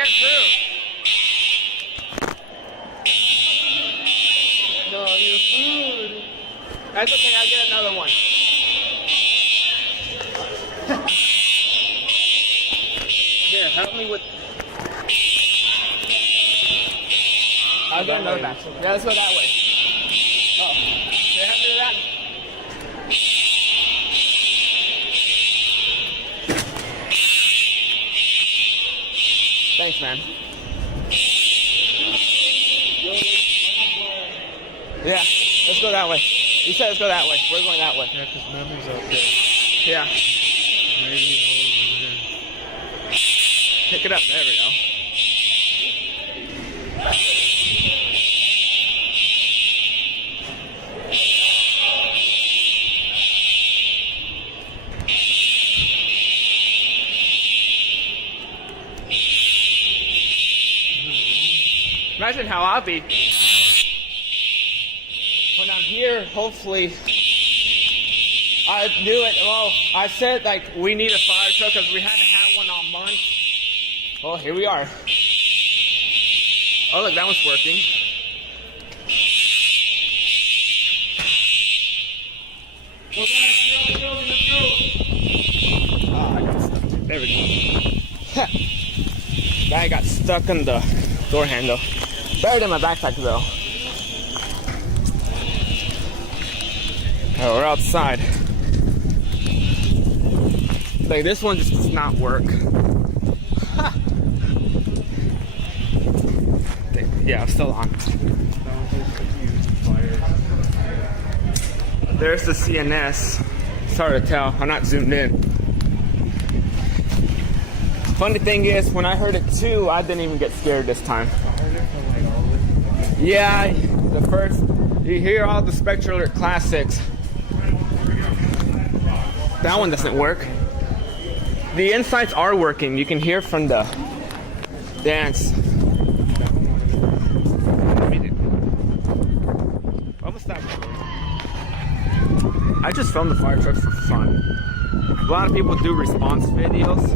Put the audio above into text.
get through. No, your food. That's okay, I'll get another one. Here, help me with... I'll get another batch. Yeah, let's go that way. Oh, here, help me with that. Thanks, man. Yeah, let's go that way. You said let's go that way. We're going that way. Yeah, because Memo's out there. Yeah. Maybe over Pick it up. There we go. Imagine how I'll be when I'm here. Hopefully, I knew it. Well, I said like we need a fire truck because we hadn't had one all month. Well, here we are. Oh, look, that one's working. Ah, I got stuck. There we go. Guy got stuck on the door handle. Buried in my backpack though. Oh, we're outside. Like this one just does not work. Okay, yeah, I'm still on. There's the CNS. It's hard to tell. I'm not zoomed in. Funny thing is, when I heard it too, I didn't even get scared this time. Yeah, the first, you hear all the Spectre Alert classics. That one doesn't work. The insights are working. You can hear from the dance. What was that? I just filmed the fire trucks for fun. A lot of people do response videos.